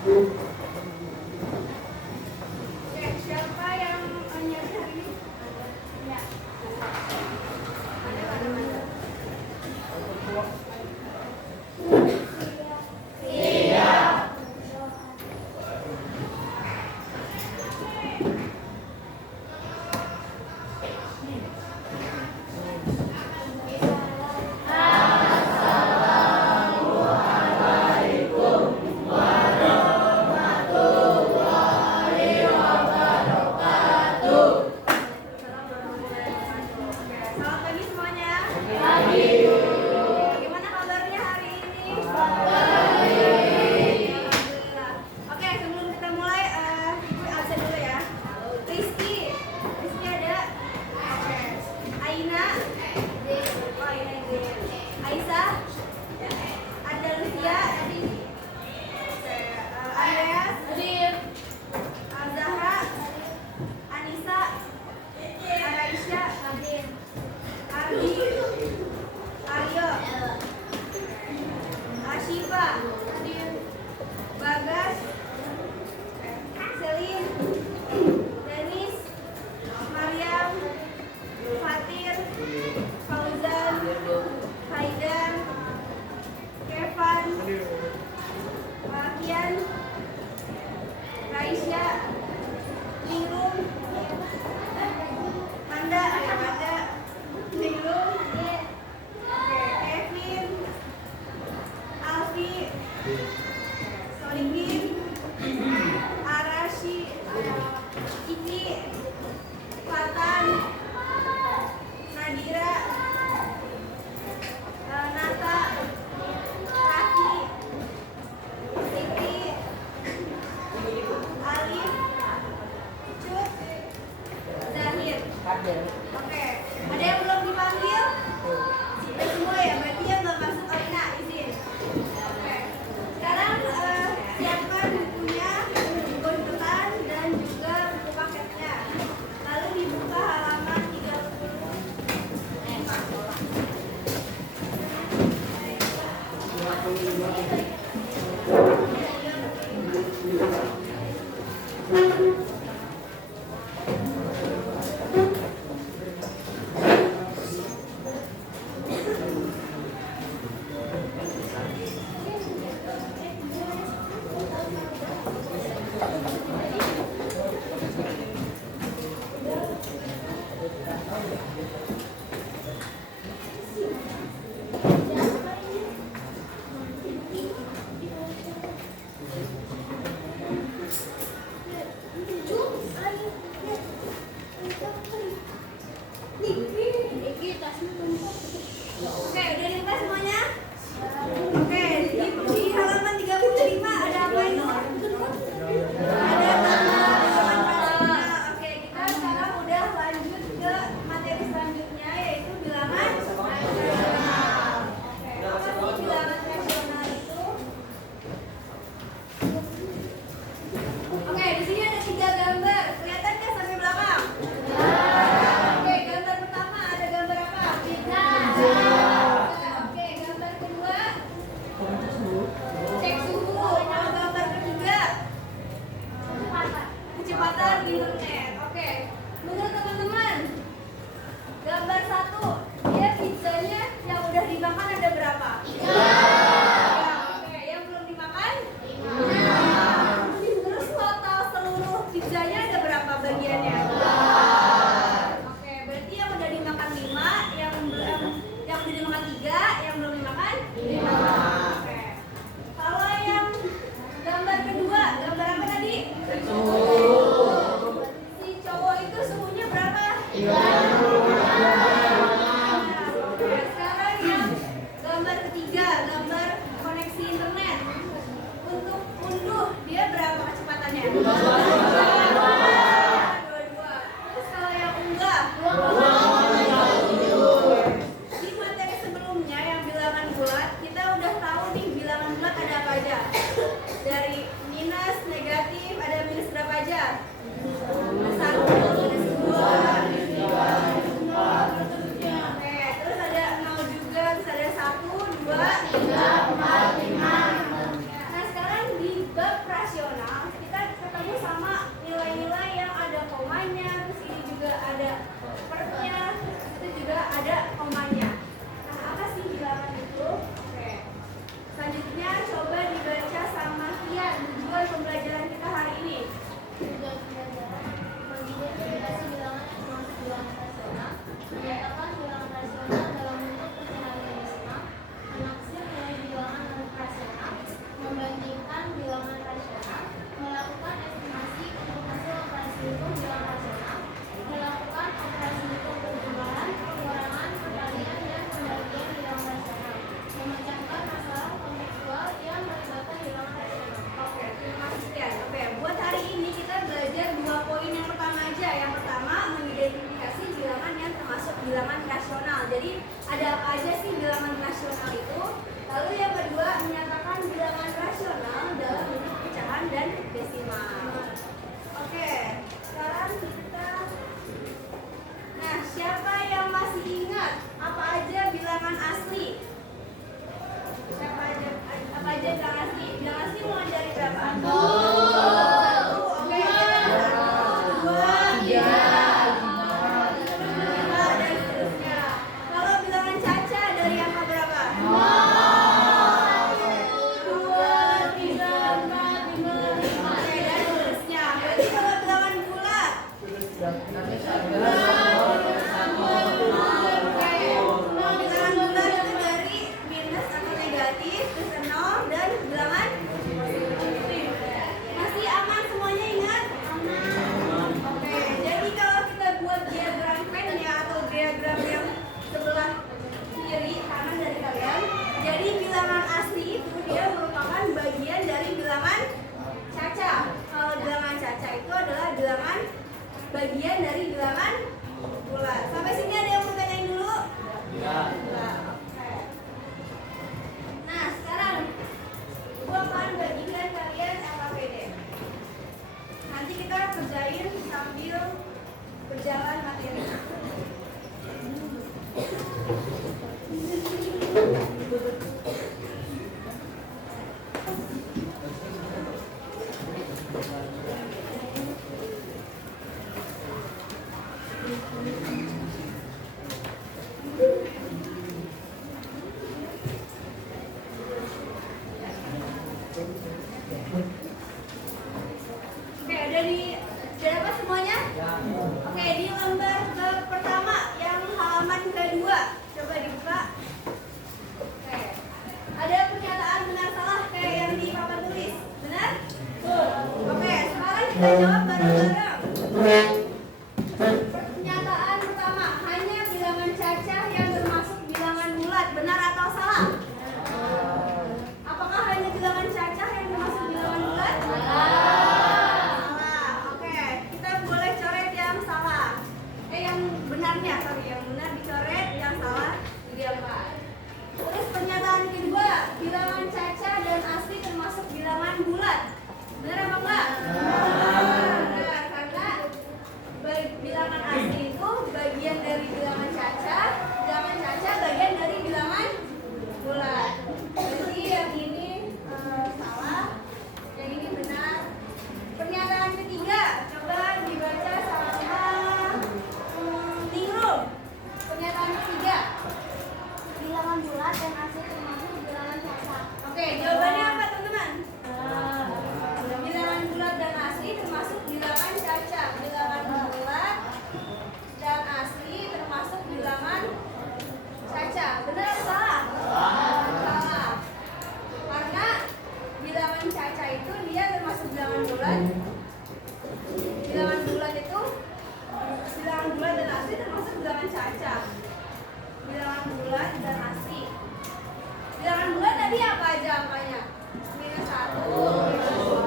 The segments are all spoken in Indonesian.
Oke, siapa yang nyari hari ini? Ya. Ada. akan bagikan kalian LKPD. Nanti kita kerjain sambil berjalan materi. Oke, dari apa semuanya? Oke, di lembar pertama yang halaman kedua, coba dibuka. Oke, ada pernyataan benar salah kayak yang di papan tulis, benar? Oke, sekarang kita jawab bareng-bareng. Pernyataan pertama, hanya bilangan cacah yang termasuk bilangan bulat, benar atau salah? Apakah hanya bilangan cacah yang termasuk bilangan bulat? Salah. Oke, kita boleh coret yang salah. Yang benarnya, yang benar dicoret, yang salah didiamkan. Terus pernyataan kedua, bilangan cacah dan asli termasuk bilangan bulat. Benar apa enggak? Benar, karena bilangan asli itu bagian dari bilangan cacah bagian dari bilangan bulat. Jadi yang ini salah, yang ini benar. Pernyataan ketiga, coba dibaca sama Ningrum. Pernyataan ketiga, Bilangan bulat dan asli termasuk bilangan cacah. oke, jawabannya apa teman-teman? Bilangan bulat dan asli termasuk bilangan cacah. Bilangan bulat dan asli termasuk bilangan cacah. Benar atau salah? Salah. Karena bilangan cacah itu dia termasuk bilangan bulat. Bilangan bulat itu bilangan bulat dan asli termasuk bilangan cacah. Bilangan bulat dan asli. Bilangan bulat tadi apa aja angkanya? Minus 1, minus 2,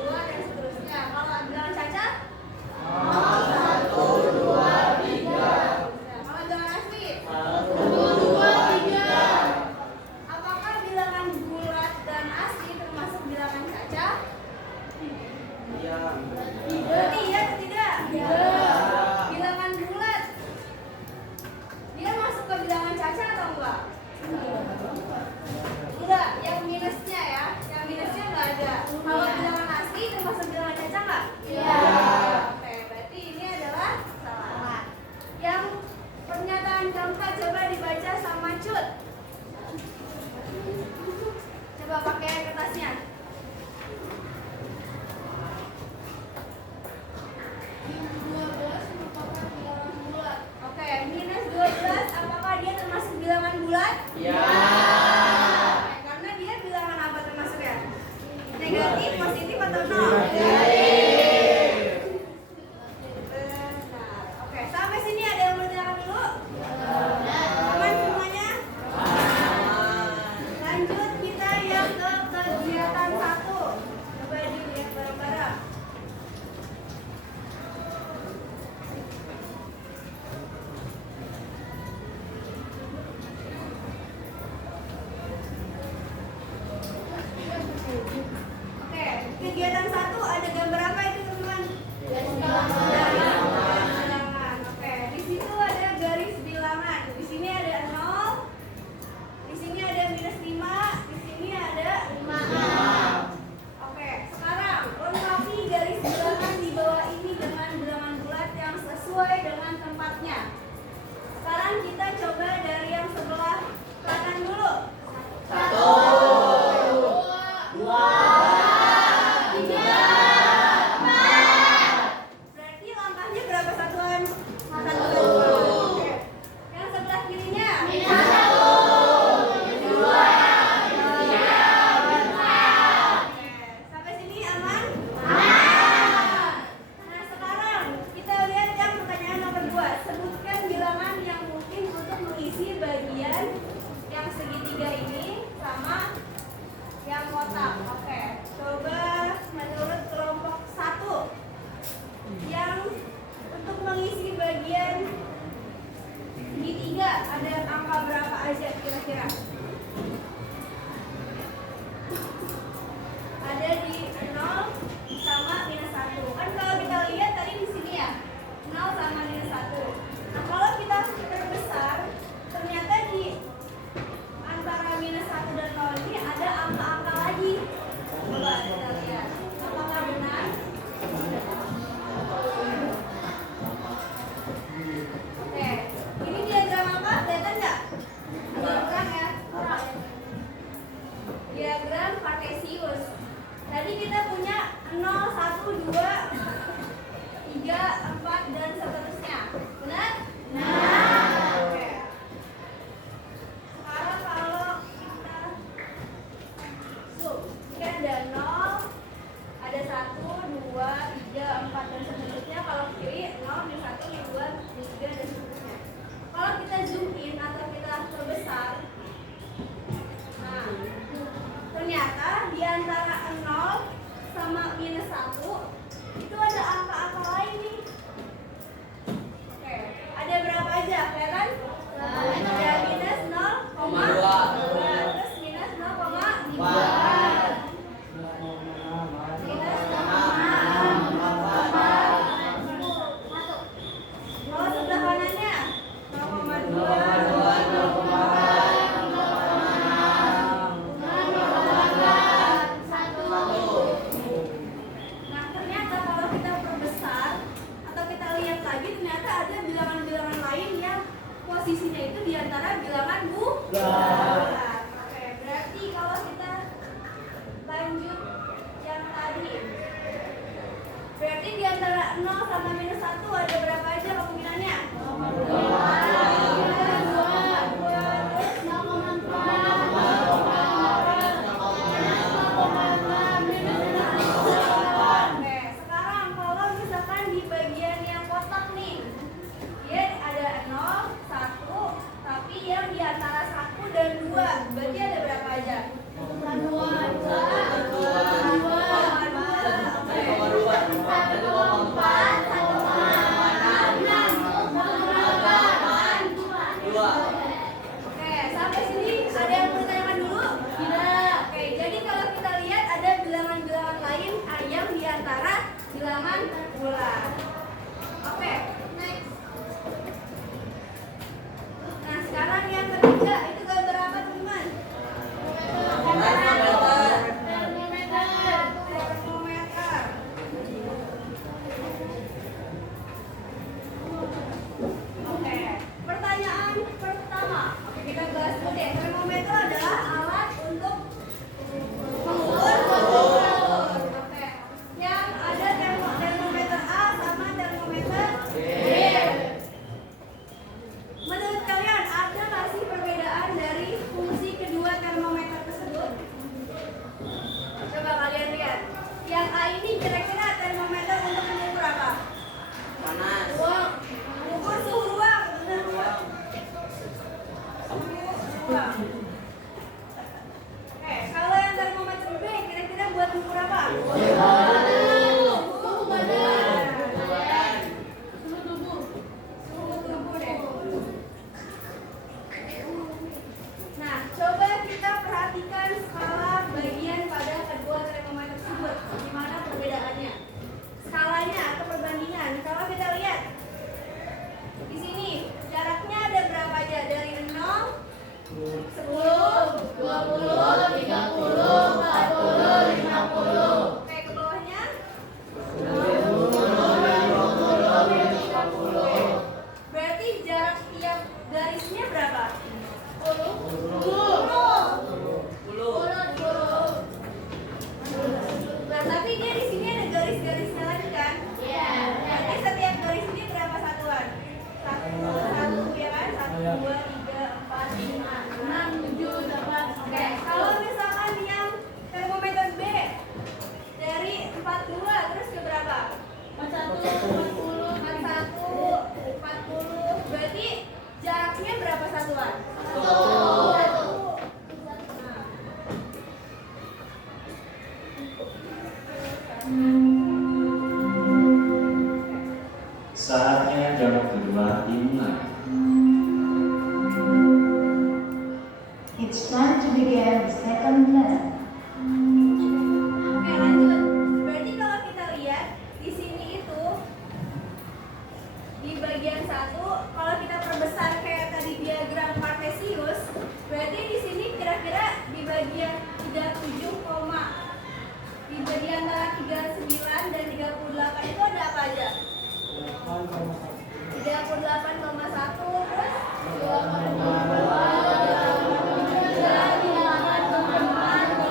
2, dan seterusnya. Kalau bilangan cacah? 1, 2, 3. Kalau bilangan asli? 1, 2, 3. Apakah bilangan bulat dan asli termasuk bilangan cacah? Berarti iya atau tidak? Bilangan bulat dia masuk ke bilangan cacah atau enggak? Enggak, yang minusnya ya. Yang minusnya enggak ada. Kalau bilangan asli termasuk bilangan cacah enggak? Iya. Oke, berarti ini adalah salah. Yang pernyataan keempat coba dibaca sama Cut. Coba pakai kertasnya. Oke, minus 12 apakah dia termasuk bilangan bulat? Iya. Karena dia bilangan apa termasuknya? Negatif, positif atau nol? Negatif. Benar. Oke, sampai sini ada yang mau ditanyakan dulu? Aman semuanya? Lanjut kita yang ke kegiatan 1. Coba dilihat bareng-bareng. Oke, kegiatan 1 ada gambar apa itu teman-teman? Bilangan. Oke, di situ ada garis bilangan. Di sini ada 0. Di sini ada minus 5. Di sini ada 5. Oke, sekarang lengkapi garis bilangan di bawah ini dengan bilangan bulat yang sesuai dengan tempatnya. Sekarang kita coba dari yang sebelah kanan dulu. 1, 2, 3, 4. Berarti langkahnya berapa satuan? 1. Oke. Yang sebelah kirinya? Minus 1, minus 2, minus 3, minus 4. Oke. Sampai sini aman? Aman. Nah, sekarang kita lihat yang pertanyaan nomor 2. Sebutkan bilangan yang mungkin untuk mengisi bagian yang segitiga ini sama yang kotak. Oke, coba menurut kelompok 1 yang untuk mengisi bagian segitiga ada angka berapa aja kira-kira? diagram kartesius. Tadi kita punya 0, 1, 2, 3, 4 dan seterusnya. Benar? Oke. Sekarang kalau kita zoom, ini ada 0, ada 1, 2, 3, 4 dan seterusnya. Kalau kiri 0, ini 1, ini 2, ini 3 dan seterusnya. Kalau kita zoom in atau kita perbesar, nah, ternyata di antara 0 sama minus 1 itu ada angka-angka lain nih. Oke, ada berapa aja? Kelihatan? Ada minus 0,2, terus minus 0,5, minus 0,4. Kalau sebelah kanannya 0,2, nah ternyata kalau kita perbesar atau kita lihat lagi, ternyata ada bilangan-bilangan lain yang posisinya itu di antara bilangan bulat. Oke, berarti kalau kita lanjut yang tadi, berarti di antara 0 sama minus 1 ada berapa aja kemungkinannya? 2, oke, sekarang kalau misalkan di bagian yang kotak nih, dia ada 0, 1, tapi yang di antara 1 dan 2, berarti ada berapa aja? 2. Oke, sampai sini ada yang mau ditanyakan dulu? Tidak. Oke, jadi kalau kita lihat ada bilangan-bilangan lain yang di antara bilangan bulat. Oke, next. Nah, sekarang yang ketiga itu gambar apa, teman-teman? Termometer. Oke, pertanyaan pertama. Oke, kita bahas dulu deh. Termometer adalah alat untuk mengukur suhu. Oke, yang ada termometer A sama termometer B. Menurut kalian ada nggak sih perbedaan dari fungsi kedua termometer tersebut? Coba kalian lihat. Yang A ini kira-kira termometer untuk mengukur apa? Panas. Ruang. Mengukur suhu ruang. Benar. Ruang. Oke, kalau yang termometer B kira-kira buat mengukur apa? Suhu badan. Suhu tubuh. Suhu tubuh deh. Nah, coba kita perhatikan skala bagian pada kedua termometer tersebut. Gimana perbedaannya? Skalanya atau perbandingan. Kalau kita lihat di sini jaraknya ada berapa aja? Dari 0, 10, 20, 30, 40, 50. Oke, ke bawahnya 20. Berarti jarak tiap garisnya berapa? 10. Nah, tapi dia di sini ada garis-garisnya lagi kan? Iya. Berarti setiap garis ini berapa satuan? Satu ya kan? 1, 2, 3, 4, 5, 6, 7, 8. Oke, kalau misalkan yang termometer B dari 42 terus ke berapa? 41, 40. Berarti jaraknya berapa satuan? 1. Saatnya jarak kedua dimulai. It's time to begin the second lesson. Oke, lanjut. Berarti kalau kita lihat di sini itu di bagian 1, kalau kita perbesar kayak tadi diagram kartesius, berarti di sini kira-kira di bagian 37, di bagian antara 39 dan 38 itu ada apa aja? 38,1 terus 2,2, 38,4,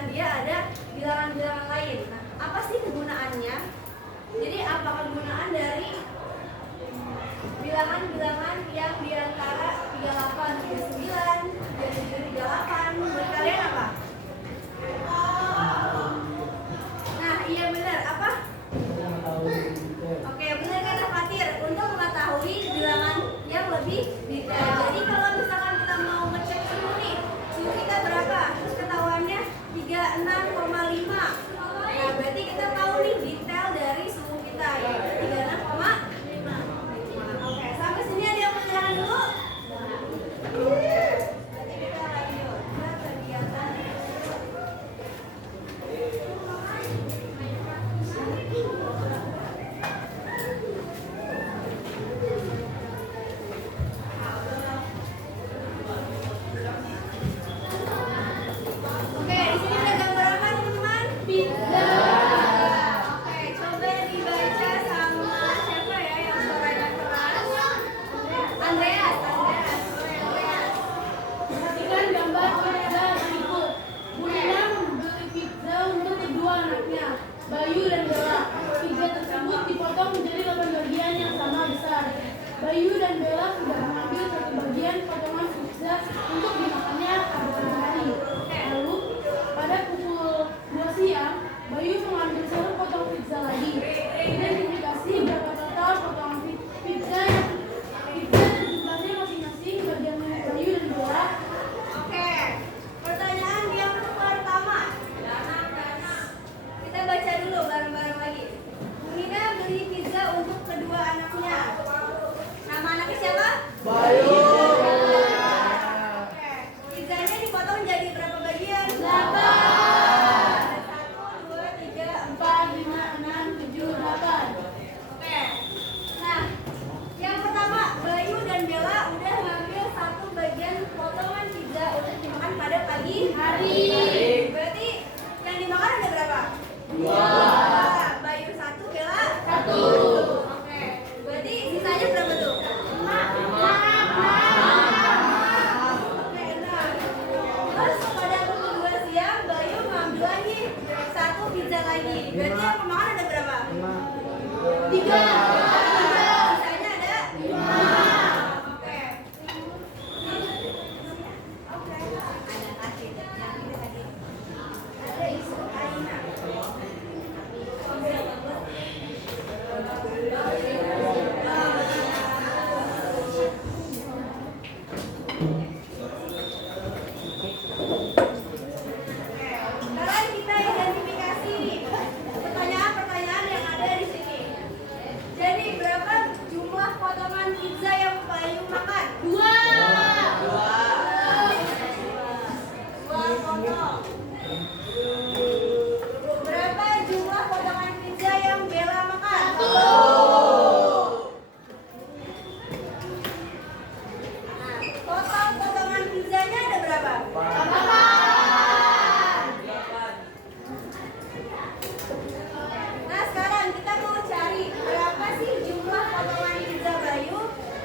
dan dia ada bilangan-bilangan lain. Nah, apa sih kegunaannya? Jadi apa kegunaan dari bilangan-bilangan yang di antara 38, 39, 37, 38? Menurut kalian apa? Nah, iya benar. Apa? Oke, benar kata Fatir. Untuk mengetahui bilangan yang lebih detail. Jadi kalau misalkan kita mau ngecek suhu nih, suhu kita berapa? Terus ketahuannya 36,5. Nah, berarti kita tahu nih detail dari suhu kita, yaitu 36,5. Oke, sampai sini ada yang mau jalan dulu? Berarti kita lanjut ke kegiatan. Oke, di sini ada gambar apa teman-teman? Pizza. Oke, coba dibaca sama siapa ya yang suaranya keras? Andreas. Boleh, Andreas. Perhatikan gambar pizza berikut. Bunda membeli pizza untuk kedua anaknya, Bayu dan Bella. Pizza tersebut dipotong menjadi 8 bagian yang sama besar. Bayu dan Bella sudah mengambil satu bagian potongan pizza untuk dimakannya pada hari. Lalu, pada pukul 2 siang, Bayu mengambil satu potong pizza lagi. Identifikasi berapa total potongan pizza dan jumlahnya masing-masing bagian Bayu dan Bella. Oke, pertanyaan yang pertama. Kita baca dulu bareng-bareng lagi. Nina beli pizza untuk kedua anaknya. Nama anaknya siapa? Bayu. Oke, pizzanya dipotong jadi berapa bagian? 8. 1, 2, 3, 4. 4, 5, 6, 7, 8. Oke. Nah, yang pertama, Bayu dan Bella udah ngambil satu bagian potongan pizza untuk dimakan pada pagi Hari. Berarti yang dimakan ada berapa? 2. Bayu 1, Bella 1. Oke. Berarti sisanya berapa tuh? 6. Oke, 6. Terus pada pukul 2 siang, Bayu ngambil lagi satu pizza lagi. Berarti yang kemarin ada berapa? 3. Sisanya ada 5. Oke. Ada tadi yang ini tadi. Ada isu Aina. Sekarang kita identifikasi nih pertanyaan-pertanyaan yang ada di sini. Jadi berapa jumlah potongan pizza yang Bayu makan? 2. 2 potong. Berapa jumlah potongan pizza yang Bella makan? 1. Nah, total potongan pizzanya ada berapa? 8. Nah, sekarang kita mau cari berapa sih jumlah potongan pizza Bayu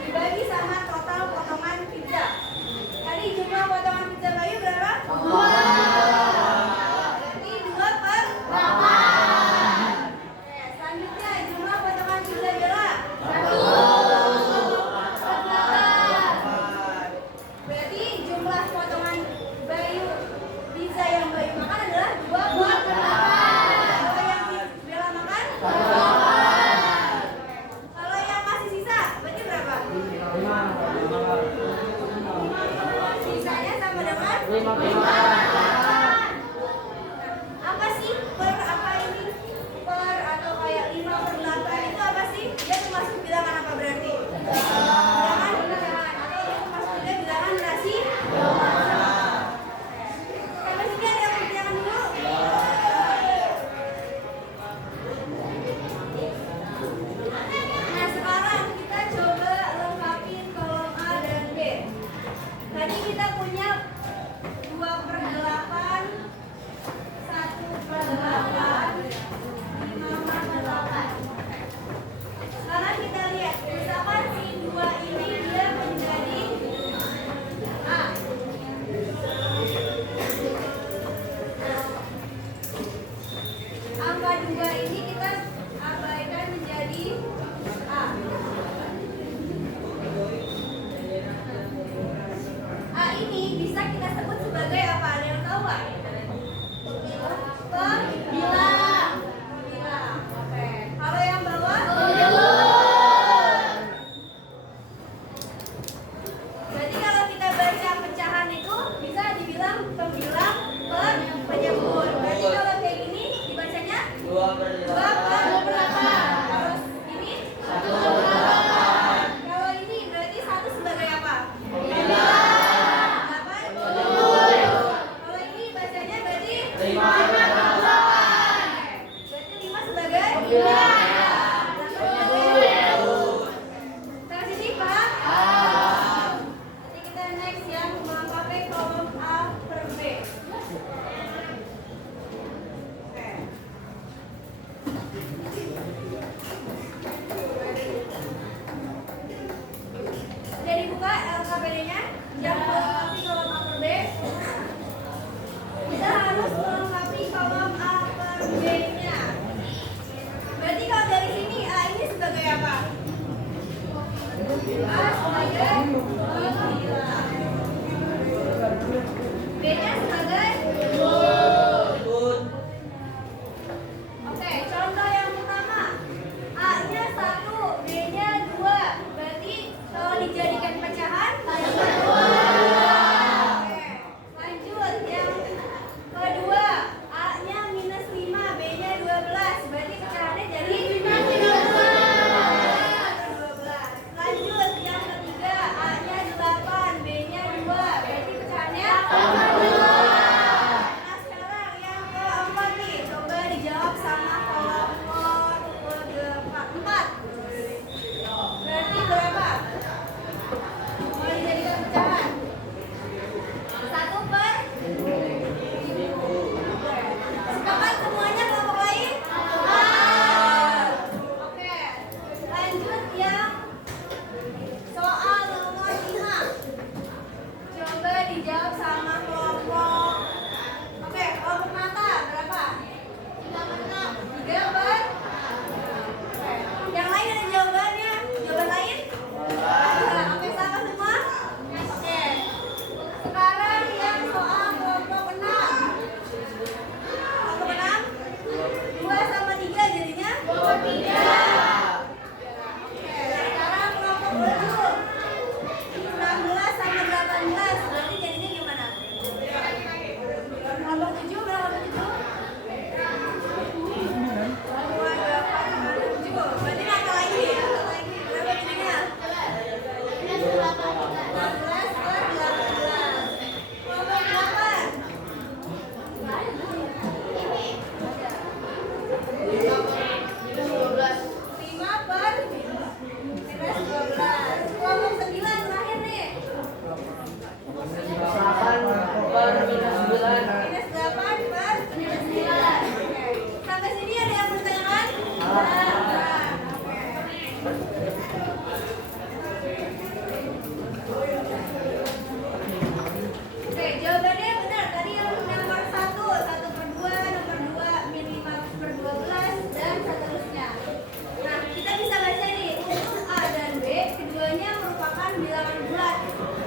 dibagi sama total potongan pizza. Tadi jumlah potongan pizza Bayu berapa? 2. Berarti 2 per 8. Oke, selanjutnya jumlah potongan pizza Bella 1. Berarti jumlah potongan Bayu pizza yang Bayu makan adalah 2 per 8. Kalau yang Bella makan 8. Kalau yang masih sisa berarti berapa? 5. Sisanya sama dengan 5. Apa sih per apa ini? Per atau kayak 5 per 8 itu apa sih? Dia termasuk bilangan apa berarti? Bilangan atau dia termasuk juga bilangan rasio? Sampai sini ada yang mau bilangan dulu? Berarti 5 sebagai? Iya. 8 sebagai? Sampai sini Pak? Nanti kita next yang memakai kolom A per B. Oke. Jadi buka LKPD-nya yang melengkapi kolom A per B. Kita harus melengkapi kolom A per B-nya. Berarti kalau dari sini A ini sebagai apa? A sebagai bilang. B-nya sebagai Oke, contoh yang pertama. A-nya 1, B-nya 2. Berarti kalau dijadikan pecahan Oke. Lanjut yang kedua. A-nya -5, B-nya 12. Berarti pecahannya jadi -12. Lanjut yang ketiga. A-nya 8, B-nya 2. Berarti pecahannya Nah, sekarang yang keempat nih. Coba dijawab sama kelompok keempat. 4. Berarti berapa? Mau dijadikan pecahan? 1 per 1000. Sepakat semuanya kelompok lain? Oke. Lanjut yang soal nomor 5. Coba dijawab sama kelompok. Oke, kelompok mata berapa? 3 per? Oke. Yang lain ada jawabannya? Jawaban lain? Ada. Oke, sama semua? Oke. Sekarang yang soal kelompok 6. Kelompok 6? 2 sama 3 jadinya? 3. Oke, sekarang kelompok 7. 16 sama 18. Berarti jadinya gimana? Kelompok 7 berapa? 7? 2, 8, 7. Berarti nambah lagi ya? Nambah lagi. Berapa jadinya? 16 per 18. Kelompok 8. 5 per 12. Kelompok 9 terakhir nih. -8 per -9. Oke. Sampai sini ada yang bertanyakan? Oke, jawabannya benar. Tadi yang nomor 1, 1 per 2, nomor 2, -5 per 12, dan seterusnya. Nah, kita bisa baca nih, untuk A dan B, keduanya merupakan bilangan bulat.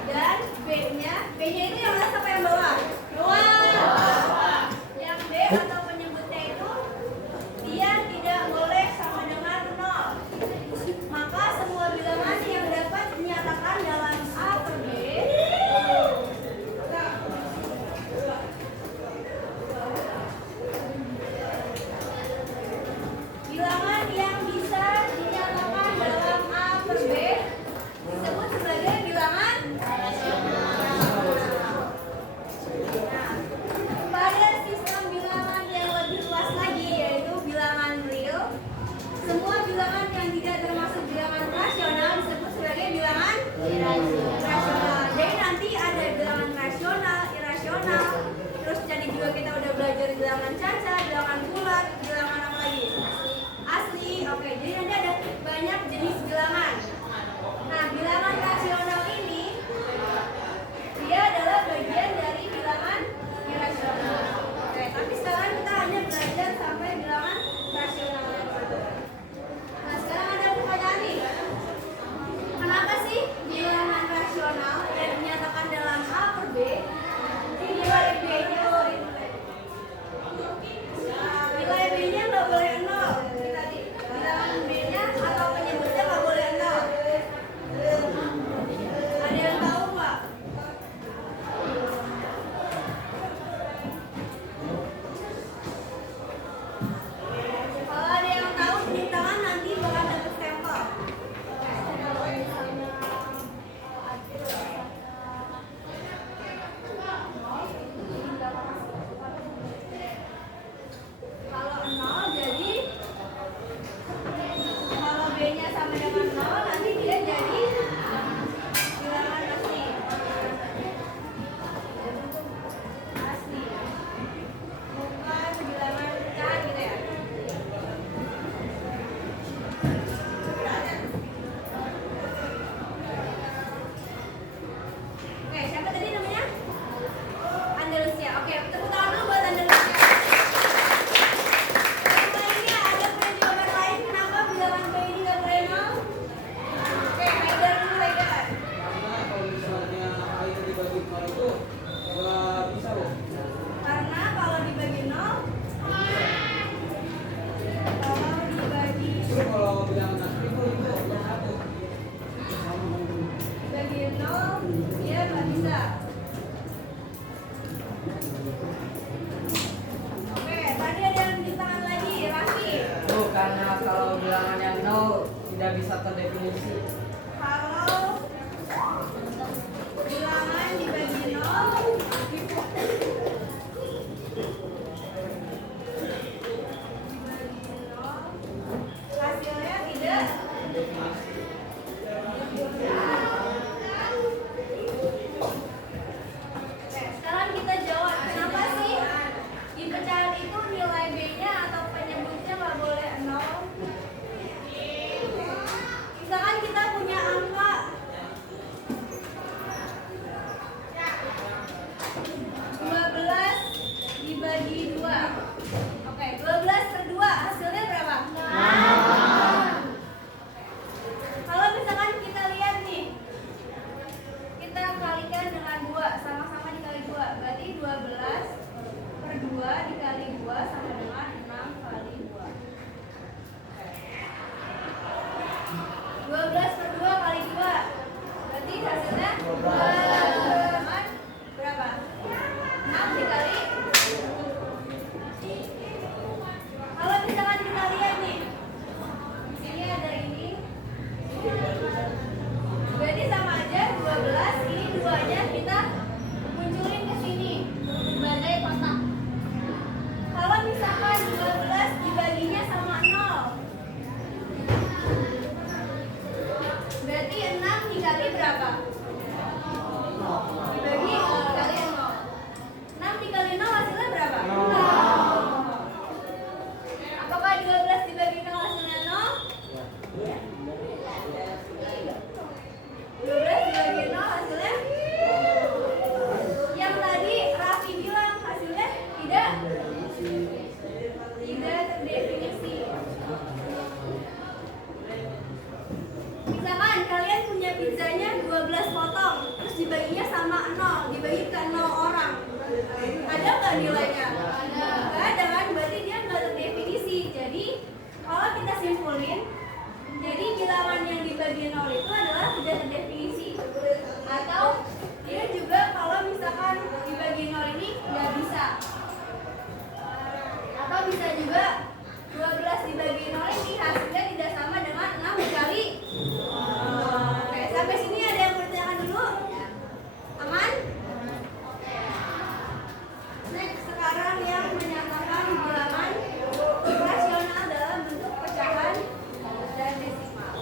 Dan B-nya itu yang atas apa yang bawah? Bawah. Yang B atau penyebutnya itu, dia tidak boleh sama dengan 0. Maka semua bilangan yang dapat dinyatakan dalam A per B bilangan yang bisa dinyatakan dalam A per B disebut sebagai bilangan rasional. Nah, pada sistem bilangan yang lebih luas lagi yaitu bilangan real, semua bilangan yang tidak termasuk bilangan rasional disebut sebagai bilangan rasional. Jadi nanti ada bilangan rasional, irasional, terus jadi juga kita udah belajar bilangan cacat, bilangan bulat, bilangan apa lagi? Asli. Oke, jadi nanti ada banyak jenis bilangan. Nah, bilangan rasional ini dia adalah bagian dari bilangan irasional. Oke, tapi sekarang kita hanya belajar sampai bilangan rasional. Nah, sekarang ada pertanyaan nih. Kenapa sih bilangan rasional yang dinyatakan dalam A per B nilai B-nya nilai B-nya nggak boleh 0? Tadi bilangan B-nya atau penyebutnya nggak boleh 0. Ada yang tahu nggak? Gimana kalau bilangan yang 0 tidak bisa terdefinisi? Kalau bilangan dibagi 0 hasilnya tidak. Oke, sekarang kita jawab kenapa sih di pecahan itu nilai B-nya atau penyebutnya nggak boleh 0? Misalkan kita punya angka 12 dibagi 2. Oke, 12/2 hasilnya berapa? Kalau misalkan kita lihat nih, kita kalikan dengan 2, sama-sama dikali 2. Berarti 12/2 dikali 2 sama dengan 6 kali 2. 12/2 kali 2 berarti hasilnya 12 dengan berapa? 6 dikali. Kalau misalkan kita lihat nih, sini ada ini, berarti sama aja 12, ini 2-nya kita munculin ke sini sebagai kotak. Kalau misalkan 12 dibaginya sama 0, berarti 6 dikali berapa? Dibagi dikali 0. 6 dikali 0 hasilnya berapa? 0. Apakah 12 dibagi 0 hasilnya 0? 12 dibagi 0 hasilnya? Yang tadi Raffi bilang hasilnya tidak terdefinisi. Misalkan kalian punya pizzanya 12 potong, terus dibaginya sama 0, dibagi ke 0 orang. Ada nggak nilainya? Nggak ada kan? Berarti dia nggak terdefinisi. Jadi kalau kita simpulin, jadi bilangan yang dibagi 0 itu adalah tidak terdefinisi. Atau dia juga kalau misalkan dibagi 0 ini nggak bisa. Atau bisa juga 12 dibagi 0 ini hasilnya tidak sama dengan 6 dikali. Oke, sampai sini ada yang bertanya dulu? Aman? Next, sekarang yang menyatakan bilangan rasional dalam bentuk pecahan dan desimal.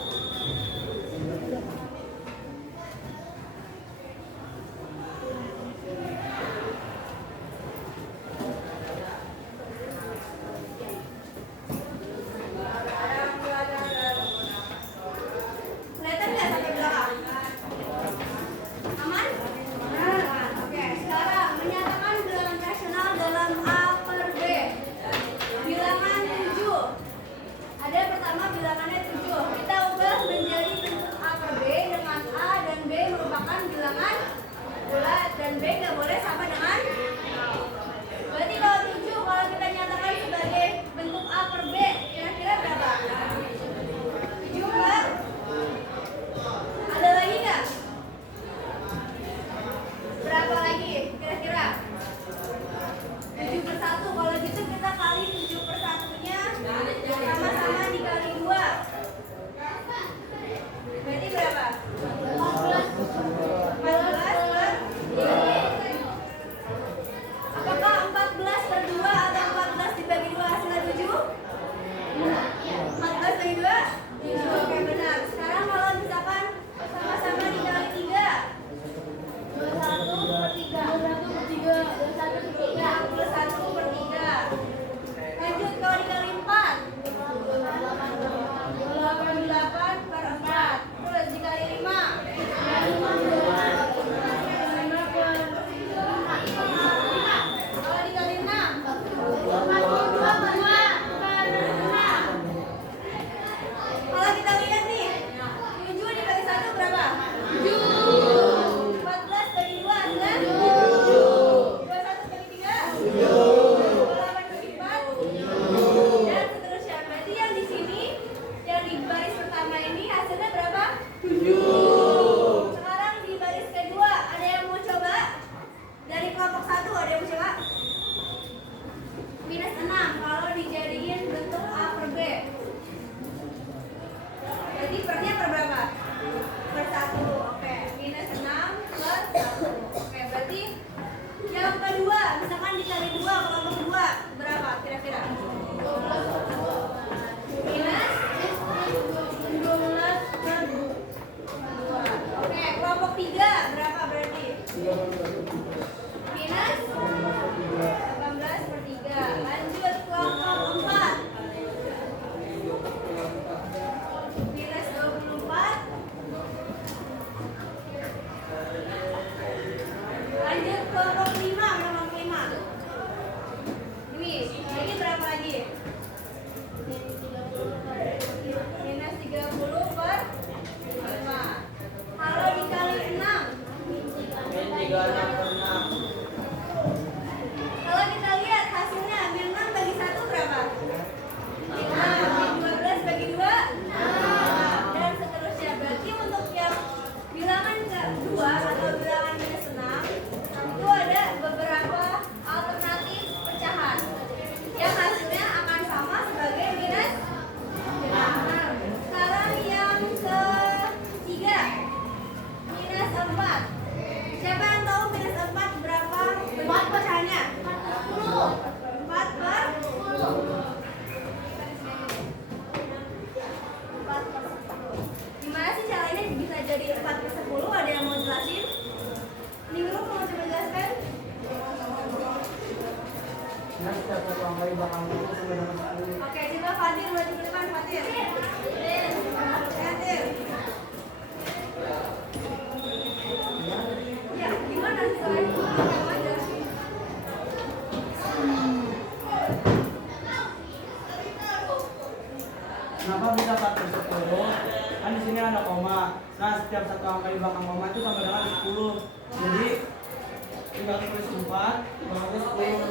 satu angka di belakang itu sama dengan 10. Oke, coba Fatir maju ke depan, Fatir. Fatir. Ya, gimana soalnya? Kenapa bisa 4/10? Kan di sini ada koma. Nah, setiap satu angka di belakang koma itu sama dengan 10. Jadi tinggal tulis 4 bawahnya 10.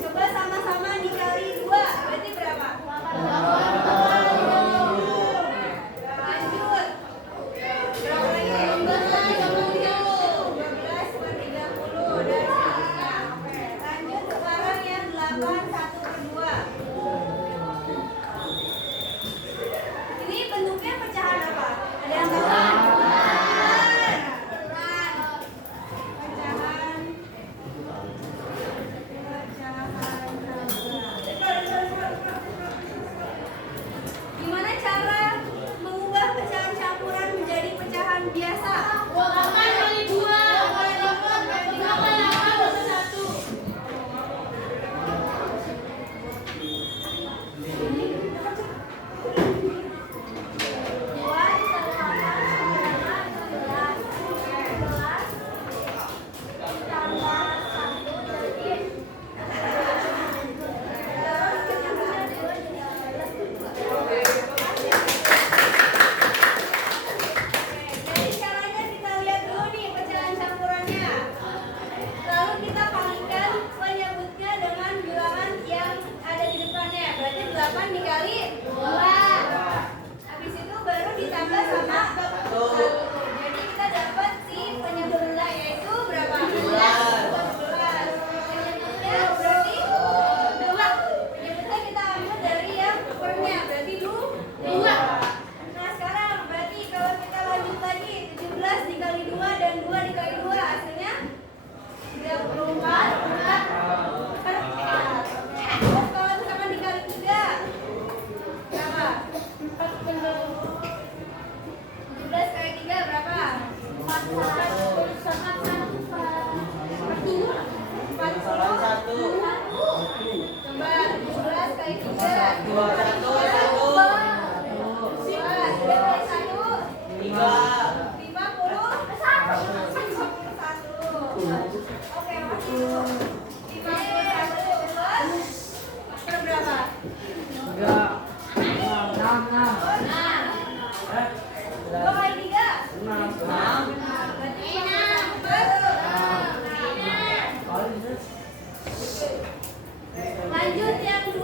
Coba sama-sama dikali 2, berarti berapa? Lanjut. Berapa lagi? 12 per 30 dan seterusnya. Oke, lanjut sekarang yang 8 1/2. Ini bentuknya pecahan apa? Ada yang tahu? Gimana cara mengubah pecahan campuran menjadi pecahan biasa? 8 kali 2 kali 8 kali 1. Jadi caranya kita lihat dulu nih pecahan campurannya. Lalu kita kalikan penyebutnya dengan bilangan yang ada di depannya. Berarti 8 dikali 2. Habis itu baru ditambah sama 1. Jadi kita dapat si penyebutnya yaitu berapa? 11. Penyebutnya berarti 2. Penyebutnya kita ambil dari yang pernya. Berarti 2. Nah sekarang berarti kalau kita lanjut lagi 17 dikali 2 dan 2 dikali 2 hasilnya 34 per 4. Terus kalau misalkan dikali 3 berapa? 17 kali 3 berapa? 40. Coba 17 kali 3 Oke, masuk. 51 per berapa? 3 6 2 kali 3 6 berarti 1 per lanjut yang 2,5.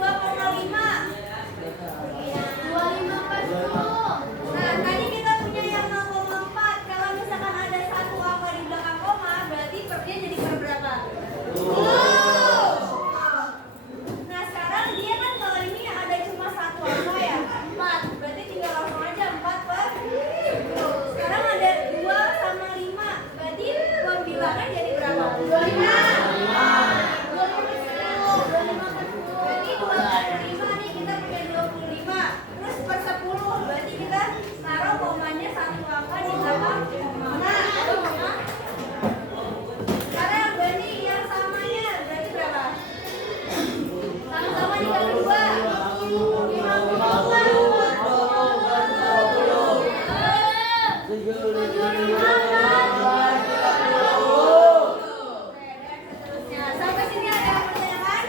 25 per 10. Nah, tadi kita punya yang 0,4. Kalau misalkan ada satu angka di belakang koma, berarti pernya jadi per berapa? 10. Nah, sekarang dia kan kalau ini ada cuma satu angka ya, 4. Berarti tinggal langsung aja 4 per 10. Sekarang ada 2 sama 5. Berarti pembilangnya jadi berapa? 25. Berarti 25 nih kita punya 25. Terus per 10 berarti kita taruh komanya satu angka di belakang koma. Nah, sekarang berarti yang samanya berarti berapa? Sama-sama dikali 2. 50. Dan seterusnya. Sampai sini ada yang pertanyaan?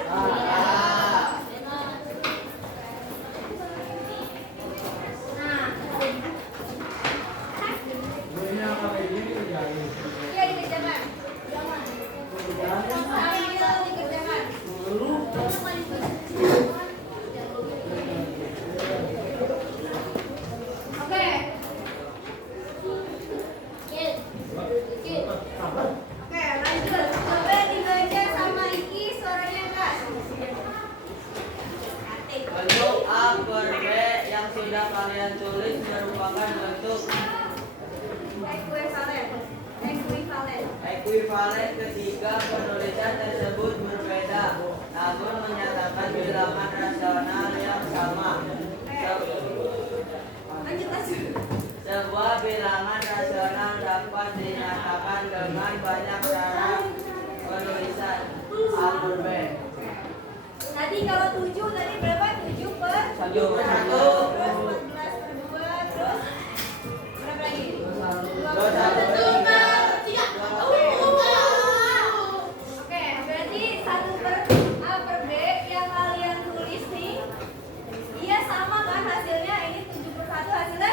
Iya dikerjakan. Sambil dikerjakan. Oke. Oke, Ekuivalen ketiga penulisan tersebut berbeda, namun menyatakan bilangan rasional yang sama. Sebuah bilangan rasional dapat dinyatakan dengan banyak cara penulisan A per B. Tadi kalau 7 tadi berapa? 7 per 1 per 1. Terus 14 per 2. Terus berapa lagi? 21 per 3. Oke, berarti 1 per A per B yang kalian tulis nih, dia sama kan hasilnya? Ini 7 per 1 hasilnya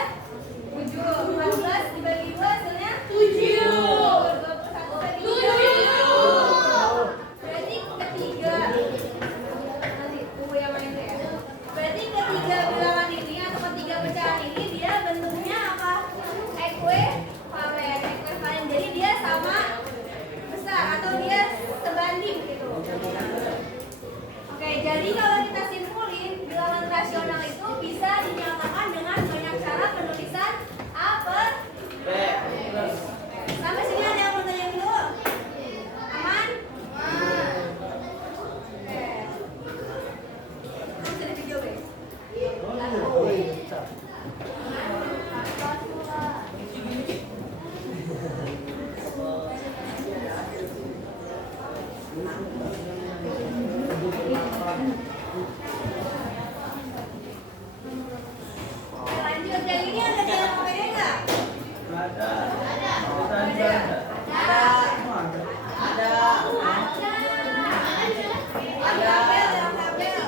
7. 14 dibagi 2 hasilnya 7. 2 per 1 tadi 7. Berarti ketiga. Nanti tunggu yang mana itu ya. Berarti ketiga bilangan ini atau ketiga pecahan ini dia bentuknya apa? Ekuivalen. Jadi dia sama besar atau dia sebanding gitu. Oke, jadi kalau kita simpulin bilangan rasional itu bisa dinyatakan dengan banyak cara penulisan A per B. Sampai sini ada yang mau tanya dulu? Aman? Oke. Terus ada video guys. Lanjut, yang ini ada yang mau pegang nggak? Ada. Ada. Ada. Dalam tabel.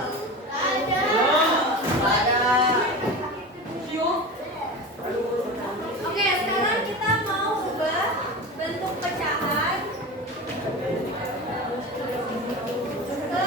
Oke, sekarang kita mau ubah bentuk pecahan ke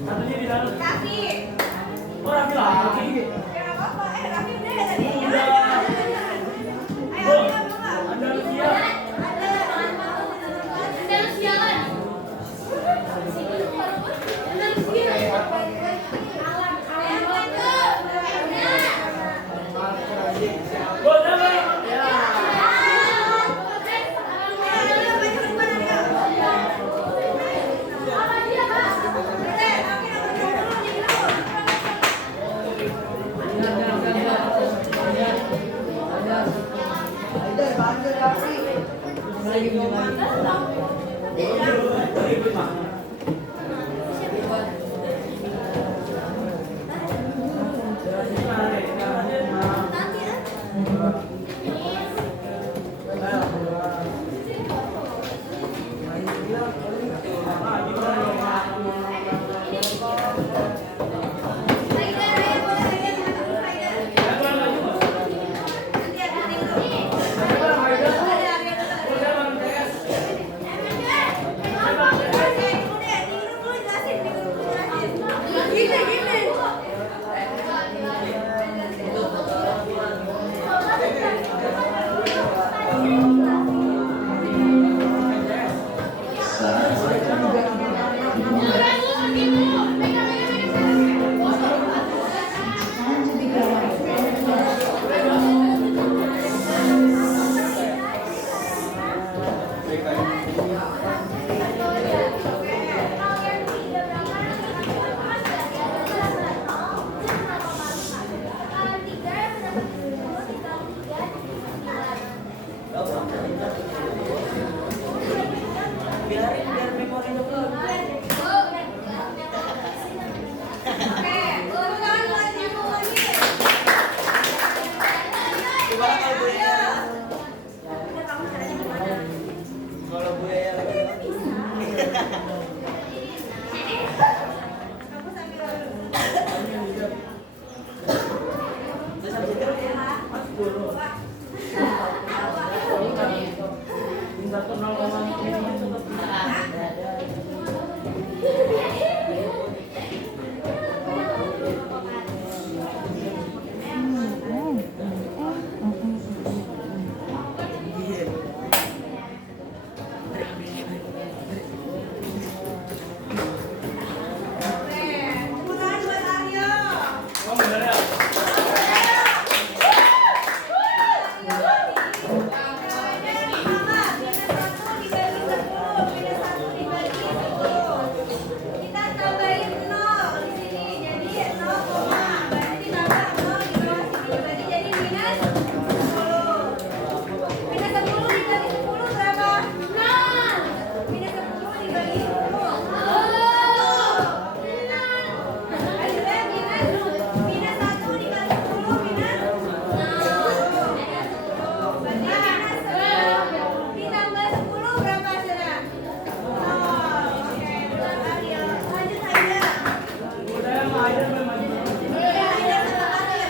Satunya di dalam. Kaki. Oh, Raffi lagi. Ya nggak apa-apa. Raffi udah ya tadi. Udah. Ayo, ayo, ayo. Andalusia. Saat jam dimulai. Biar memorinya belum. Gimana kalau Bu Yaya? Kalau Bu Yaya lagi. Oh, bener ya? Kita tambahin 0 di sini, jadi 0, berarti ditambah 0 di bawah sini, berarti jadi minus 10. Minus 10 dibagi 10 berapa? 0. Minus 10 dibagi 10. 1. Ada minus 1 dibagi 10 minus 0. Berarti minus 10 ditambah 10 berapa saudara? Oke, benar Aryo. Lanjut aja. Udah yang aja memang. Udah aja sama Aryo.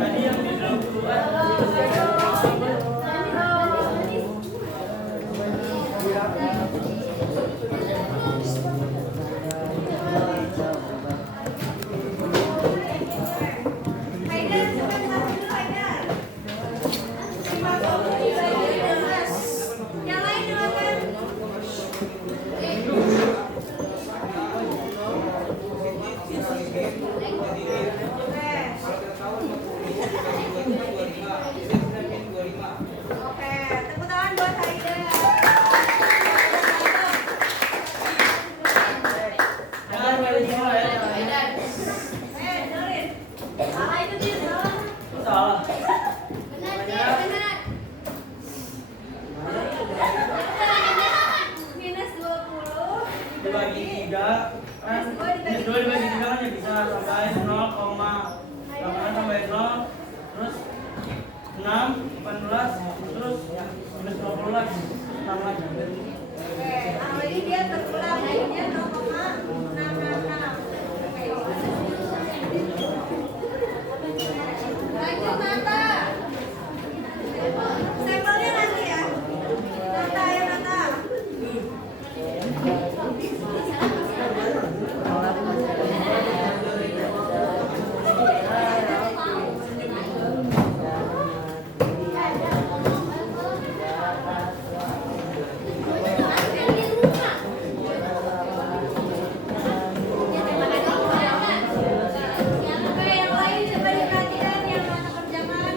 Tadi yang di dalam keluar. Haidar, coba dengar dulu Haidar. 50 dibagi 12. Yang lain dibagi 3 kan minus 2 dibagi 3 kan ya bisa sampai 0,8 sampai 0 terus 6, 18 terus minus 20 lagi 6 lagi. Oke, nah ini dia terulang jadinya 0,666. Lanjut Nata. Sampelnya nanti ya. Nata ya Nata. Oke, yang lain coba diperhatikan yang mata kerjaan.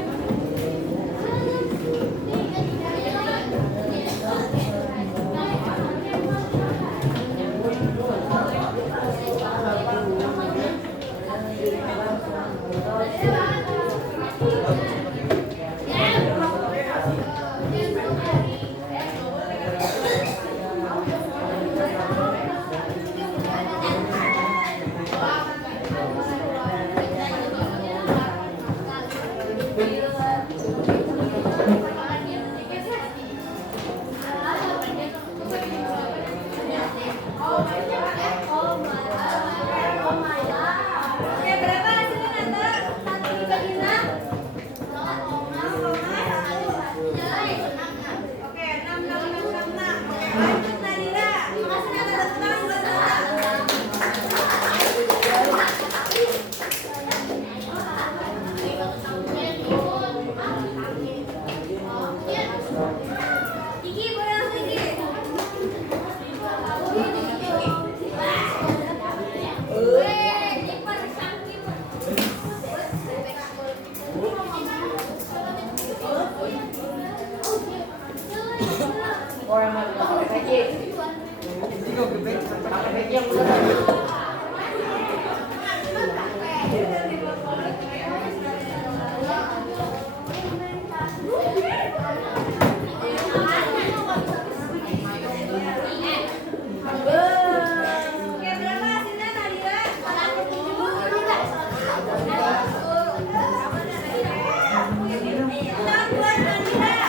Oke, berapa hasilnya Nata? 1 dibagi 6? 0,1. Oke, 66666. Oke, lanjut Nadira. Makasih Nata, tepuk tangan buat Nata. Kiki, boleh langsung Kiki? Oke, berapa hasilnya Nadira? 6 buat Nadira.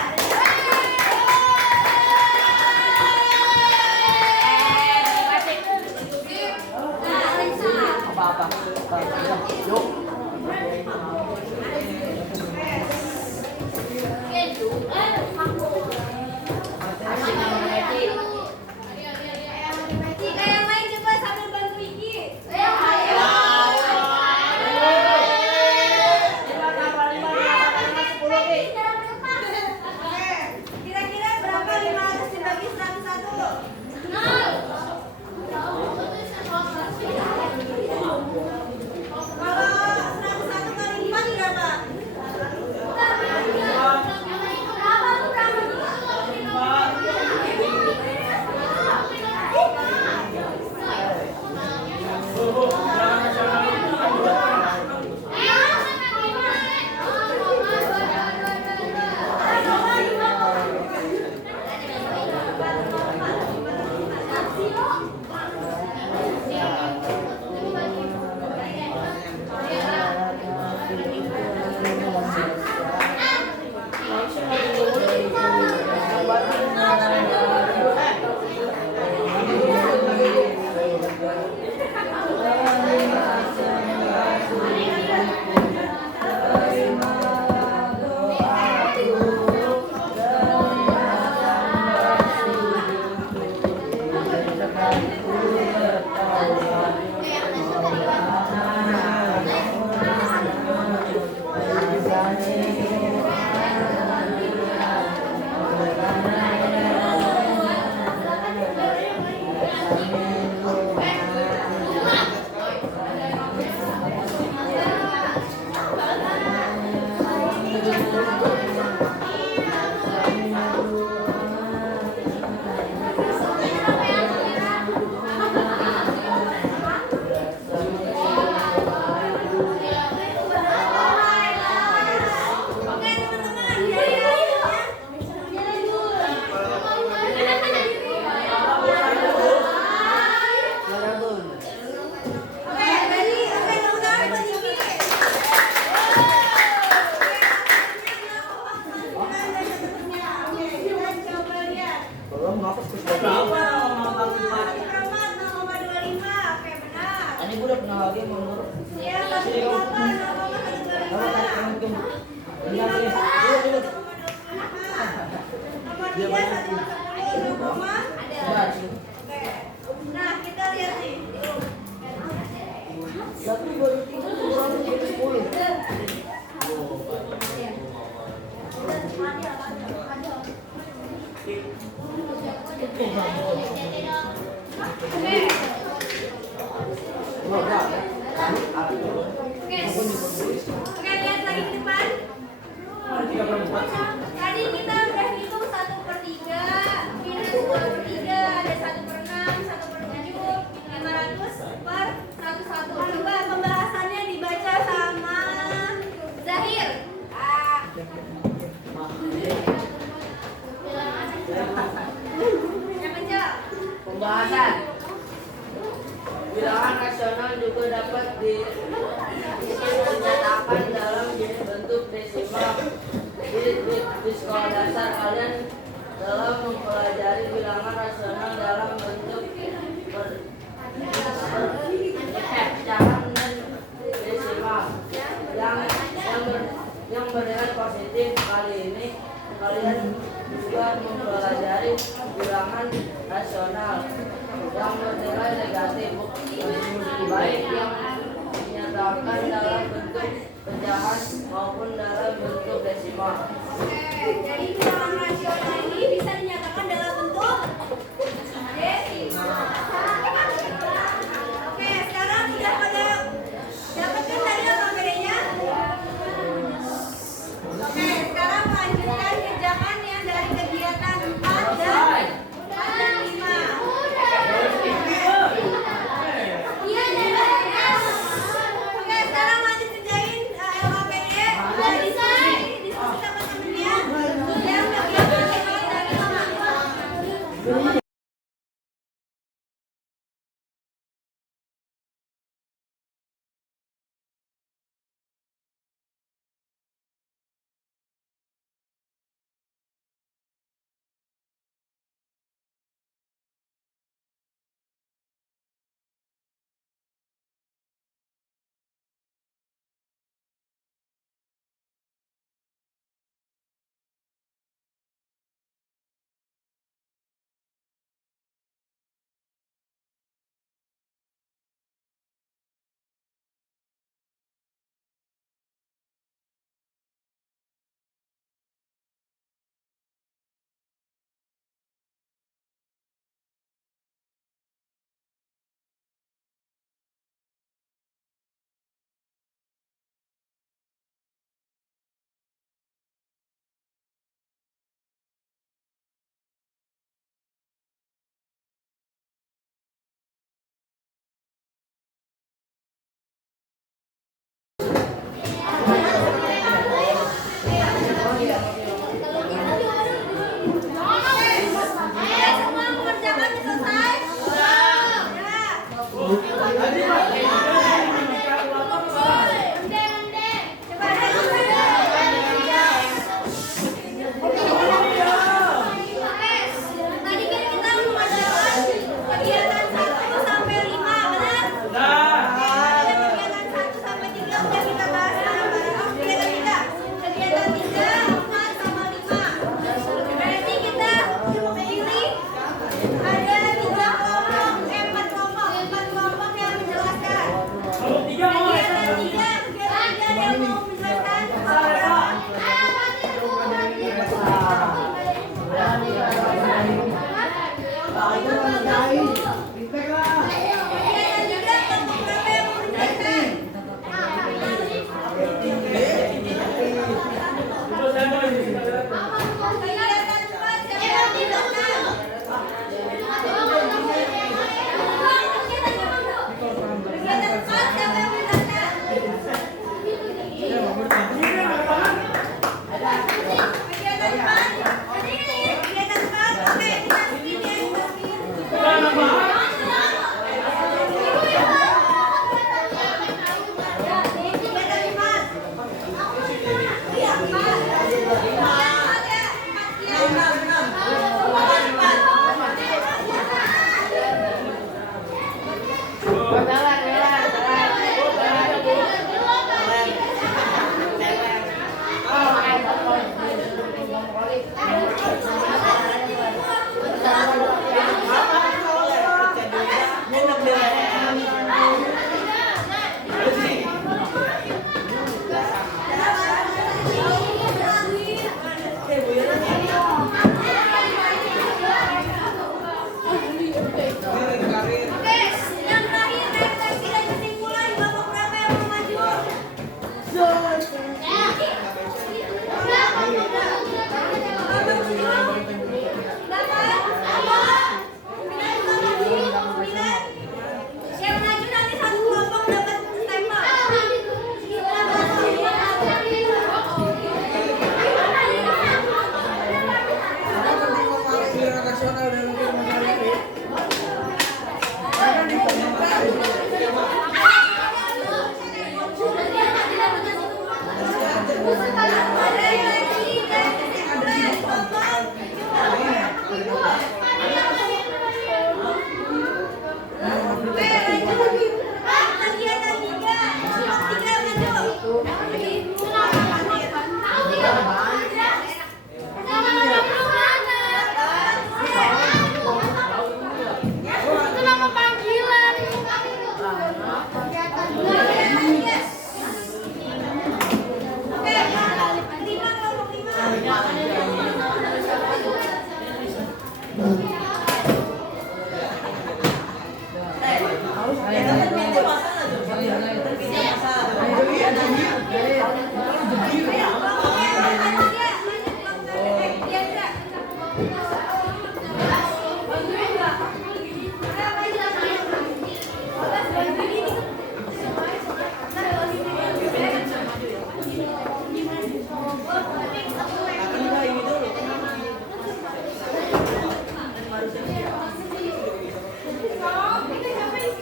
Belum ngapus ke Berapa? Satu seperempat 0,25. Oke, benar. Ini gue udah pernah lagi mundur. Iya, 1,8 0,125. Iya, iya. Nomor 3 1,10 koma. Sebar. Oke. Nah, kita lihat nih. Tapi baru 3 kurang jadi 10. Oke, lihat lagi ke depan. Tadi kita udah hitung 1/3, minus 2/3, ada 1/6, 1/7, 500/101. Coba pembahasannya dibaca sama Zahir. Yang kencang. Pembahasan. Bilangan rasional juga dapat dinyatakan dalam bentuk desimal. Di sekolah dasar kalian dalam mempelajari bilangan rasional dalam bentuk pecahan dan desimal yang bernilai positif. Kali ini kalian juga mempelajari bilangan rasional yang bernilai negatif, baik yang dinyatakan dalam bentuk pecahan maupun dalam bentuk desimal. Oke, jadi bilangan rasional ini bisa dinyatakan dalam bentuk desimal. Oke, sekarang sudah pada dapatkan tadi apa bedanya? Oke, sekarang melanjutkan kerjakan yang dari kegiatan 4 dan 5. Iya, oke, sekarang lanjut kerjain LKPD. Diskusi sama temennya. Yang kegiatan dari 5.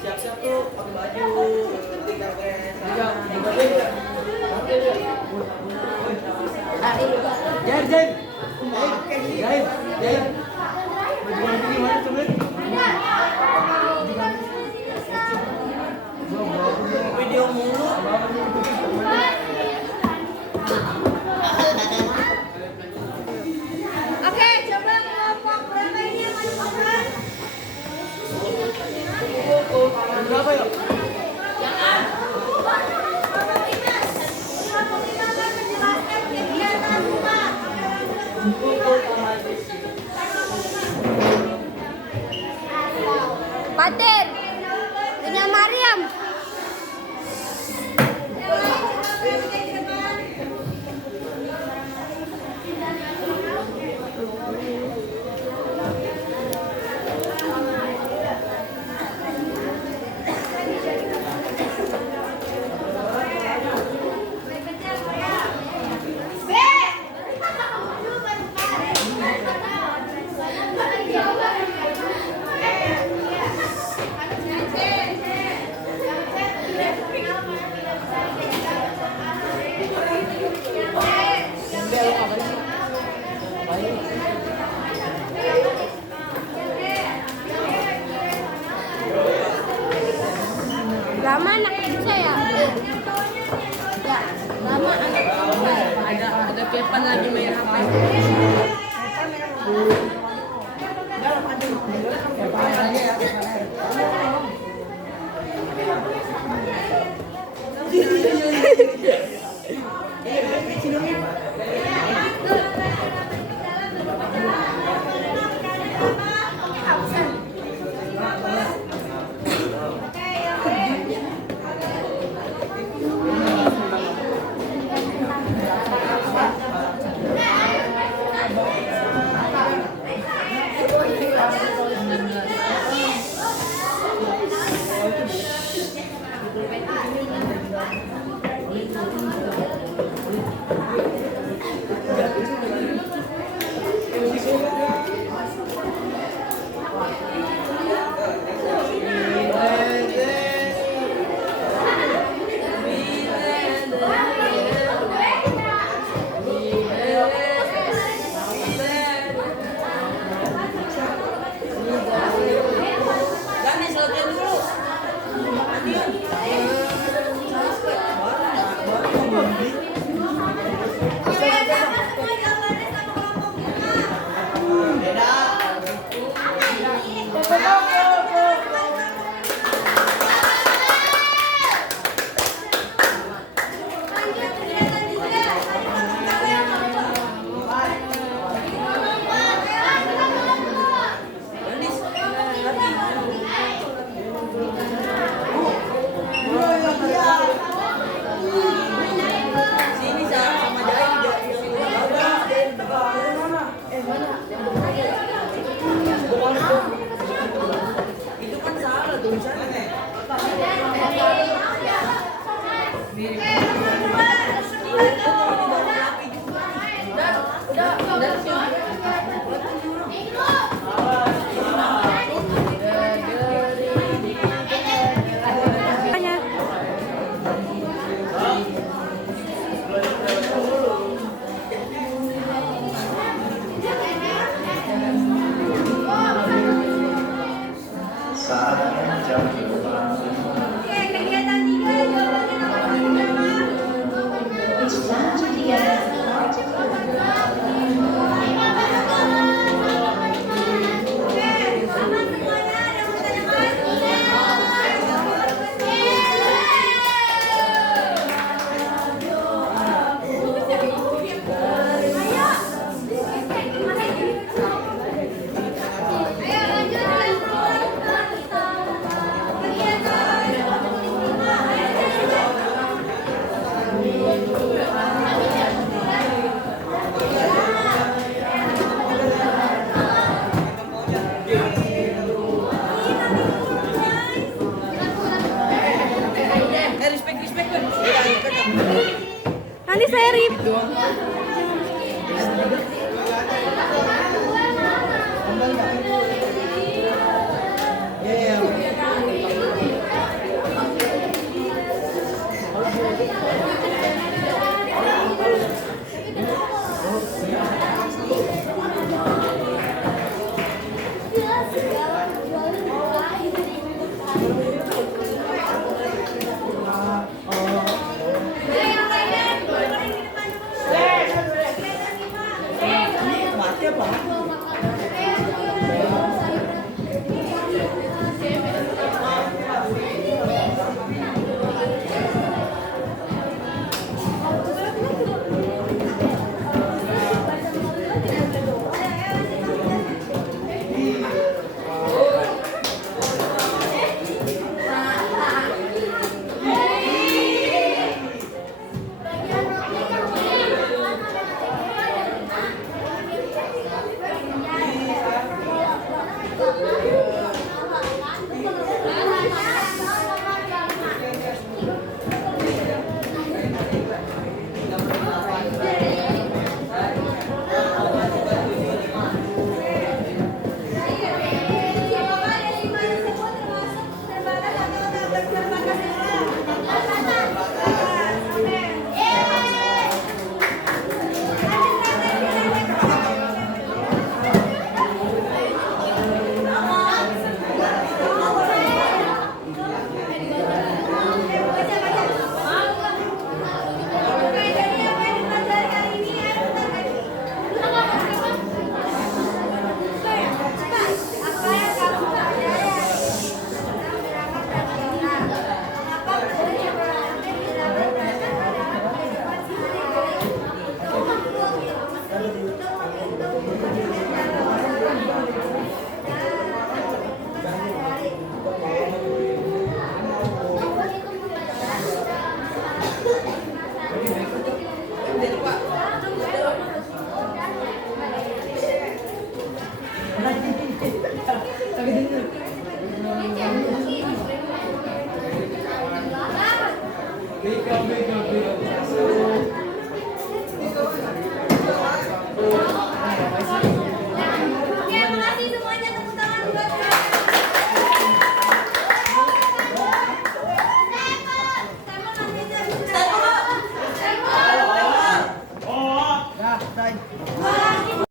Siap-siap tuh pakai baju. Jair, Jair. Jair, Jair. Baju gimana coba? Video mulu. Oke, coba kelompok berapa ini yang masuk orang? Berapa yuk? Kelompok 5 akan menjelaskan kegiatan rumah. Patir. Punya Mariam. Lama anak bisa ya? Ya, lama anak bisa. Ada Kepan lagi main HP. Sip. Mati apa? Bego.